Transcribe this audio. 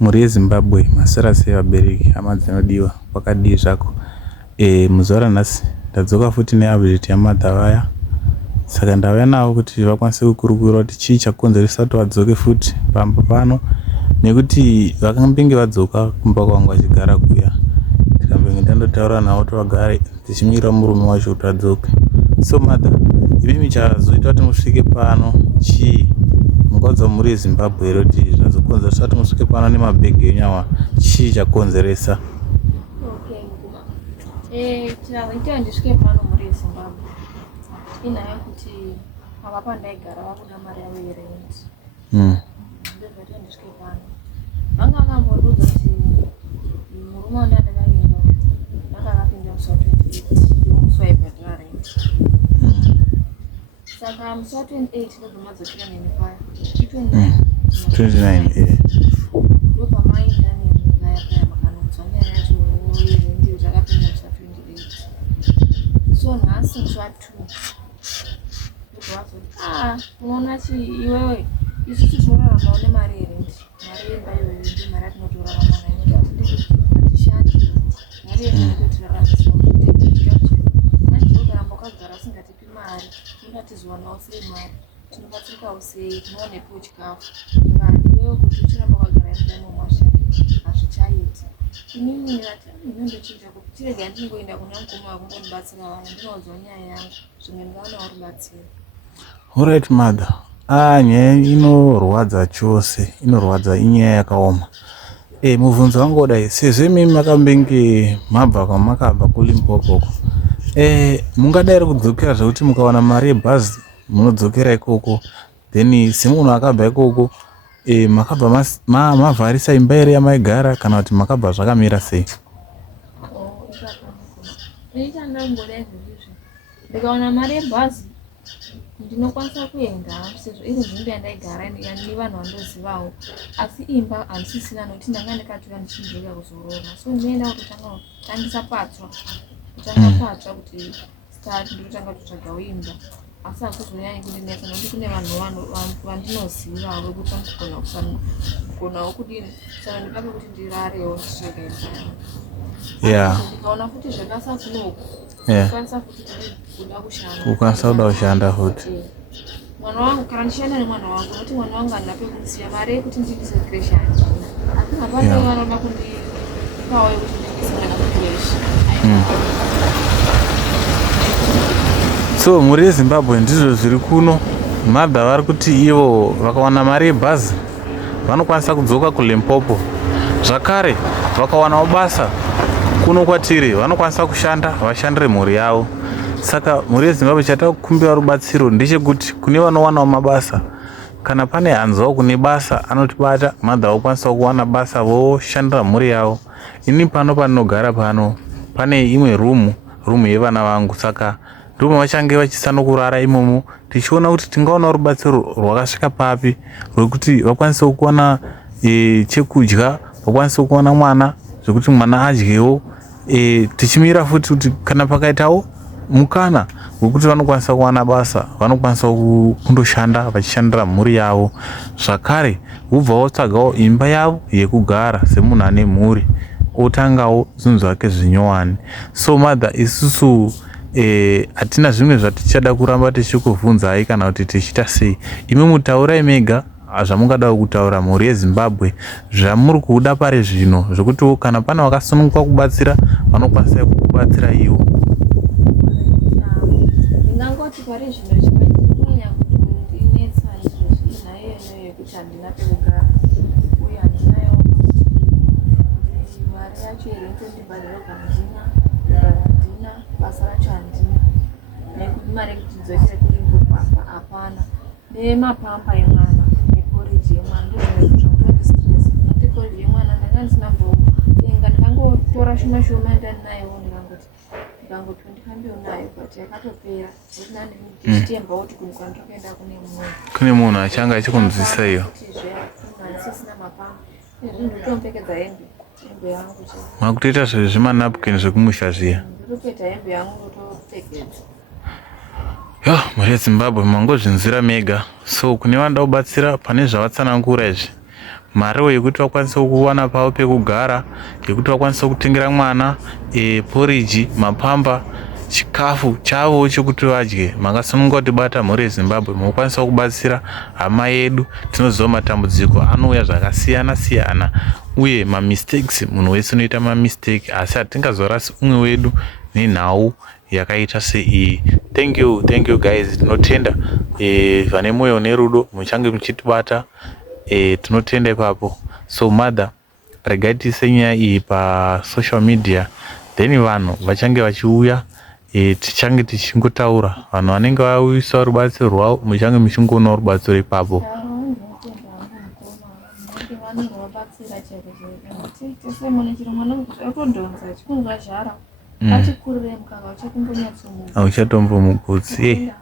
Muri yeZimbabwe masera sei vabereki, hama dzinodiwa, kwakadii zvako. Muzuva ranhasi ndadzoka futi neupdate yamadha vaya, saka ndauya navo kuti vakwanise kukurukura kuti chii chakonzeresa kuti vadzoke futi pamba pano, nekuti vakambenge vadzoka kumba kwangu vachigara kuya, ndikambenge ndandotaura navo kuti vagare tichimirira murume wacho kuti adzoke. So madha, imi chazoita kuti musvike pano chii? Mungaudza muri yeZimbabwe here kuti zvazokonzeresa kuti musvike pano nemabhegi enyu awa, chii chakonzeresa? Chinoita ndisvike pano muri yeZimbabwe inyaya yekuti apa pandaigara vakuda mari yavo yerent. Ndozvaita ndisvike pano. Vanga vakambondudza kuti murume wandandakaenda vanga vakapinda musi wa28 ndomusi waibhadhara rent. Saka musi wa28 ndobva madzokera neni paya 29 ndopamainda neni paya makanodzwa nyaya yacho yerendi zvakapinda musi wa28. So nhasi musi wa2 ndobva vazoti unoona iwewe isusu tinoraramawo nemari yerenti, mari yemba iyoyo ndi mari yatinotorarama nayo nekuti hatishandi, mari yatinototiraramiswa manje ukaramba wakagara usingatipi mari ungatizowanawo sei mari, tinobatsirikawo sei, tinoonepo chikafu. Iwewe kuti uchiramba wakagara mundani momwasha hazvichaiti. Inini ndikati ndinondochinja kuti tirega ndingoenda kuna mukoma wakungondibatsira vaya, ndinaudzwa nyaya yangu zvimwe ndingaonawo rubatsiro. Alright mother, nyaya inorwadza chose, inorwadza, inyaya yakaoma. Mubvunzo wangu kudai, sezvo imimi makambenge mabva kwamakabva kuLimpopo, mungadai kudzokera zvekuti mukawana mari yebhazi munodzokera ikoko, then semunhu akabva ikoko makabva mavharisa imba here yamaigara kana kuti makabva zvakamira sei? Ndikawana mari yebhazi ndinokwanisa kuenda sezvo iri nzvimbo yandaigara nevanhu vandozivawo, asi imba handisisina nokuti ndanga ndikatora ndichinzvika kuzorora. So ndinoenda kutotangisa patsva kuti start ndotanga kutsvagawo imba, asi hakuzonyanyi kundinetsa nokuti kune vanhu vandinoziva vekuti vanogona kudini, saka ndinoda kuti ndirarewo nditsvaga imba. Ndikaona futi zvakasa kunoku ukwanisa futi kuda kushanda futi. Mwana wangu kana ndichishanda nemwana wangu, nokuti mwana wangu handina pekusiya, mari yekuti ndiendese kucreche handina, asi hapana vanoda kundipawo yekuti ndiendese mwana kucreche. So muri yeZimbabwe ndizvo zviri kuno, madha vari kuti ivo vakawana mari yebhazi vanokwanisa kudzoka kuLimpopo, zvakare vakawanawo basa kuno kwatiri vanokwanisa kushanda vashandire mhuri yavo. Saka muri yeZimbabwe chatakukumbira rubatsiro ndechekuti kune vanowanawo mabasa, kana pane hanzvawo kune basa anotibata, madha vokwanisa kuwana basa voshandira mhuri yavo. Ini pano paninogara pano pane imwe rumu yevana vangu, saka ndimo vachange vachisanokurara imomo, tichiona kuti tingaona rubatsiro rwakasvika papi rwekuti vakwanise kuwana chekudya, vakwanise kuwana mwana zvekuti mwana adyewo, tichimira futi kuti kana pakaitawo mukana wekuti vanokwanisa kuwana basa, vanokwanisa kundoshanda vachishandira mhuri yavo, zvakare vobva votsvagawo imba yavo yekugara semunhu ane mhuri, otangawo zvinhu zvake zvinyowani. So madha, isusu hatina zvimwe zvatichada kuramba tichikubvunzai kana kuti tichiita sei. Imi mutaurai mega zvamungada kutaura mhuri yeZimbabwe, zvamuri kuda pari zvino, zvokuti kana pana vakasununguka kubatsira vanokwanisa kukubatsira ivo. Ndingangoti pari zvino chimanyanya kundinetsa izvozvi inhaya yenyaya yekuti handina pekugara uye handinayo mari yacho yerente ndibhadharoga handina, basa racho handina, nekuti mari yekuti ndidzokere kuLimpopo hapana, nemapamba emwana nekoreji yemwana ndozvinototistress, nokuti koreji yemwana ndanga ndisina mbotenga, ndikangotora shoma shoma ndandinayowo ndikangotiwa ndifambewo nayo, but yakatopera nokuti nani ndichitembawo kuti kune kwanditokuenda kune munhu achanga achikunzwisa iyo. Handisisina mapamba, izvi ndotompfekedza hembe yangu makutoita zvezvimanapukeni zvekumusha zviya, ndotopeta hembe yangu ndotopfekedza. Muri yeZimbabwe mangozvinzira mega, so kune vanoda kubatsira pane zvavatsanangura izvi, mariwo yekuti vakwanise kuwana pavo pekugara, yekuti vakwanise kutengera mwana poriji, mapamba, chikafu chavo chekuti vadye. Makasununga kuti bata mhuri yeZimbabwe mukwanisa kubatsira hama yedu. Tinoziva matambudziko anouya zvakasiyana siyana uye mistakes, munhu wese unoita mistake, asi hatingazorasi umwe wedu nenhau yakaita sei. Thank you guys. Tinotenda vane mwoyo nerudo muchange muchitibata, tinotenda ipapo. So mother, regai tiise nyaya iyi pasocial media, then vanhu vachange vachiuya, tichange tichingotaura. Vanhu vanenge vauyisa rubatsiro rwavo muchange muchingoonawo rubatsiro ipapo. Hauchatombomugutsi.